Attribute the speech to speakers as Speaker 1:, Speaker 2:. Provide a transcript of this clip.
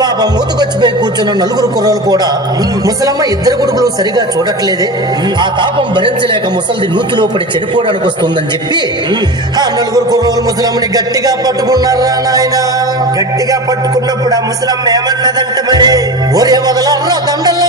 Speaker 1: పాపం మూతుకొచ్చిపోయి కూర్చున్న నలుగురు కుర్రలు కూడా ముసలమ్మ ఇద్దరు కొడుకులు సరిగా చూడట్లేదే. ఆ తాపం భరించలేక ముసలిది నూతులో పడి చెడిపోవడానికి వస్తుందని చెప్పి ఆ నలుగురు కుర్రోలు ముసలమ్మని గట్టిగా పట్టుకున్నారా నాయన?
Speaker 2: గట్టిగా పట్టుకున్నప్పుడు ఆ ముసలమ్మ ఏమన్నదంట మరి?
Speaker 1: ఒరే వదలర్రా దండలు?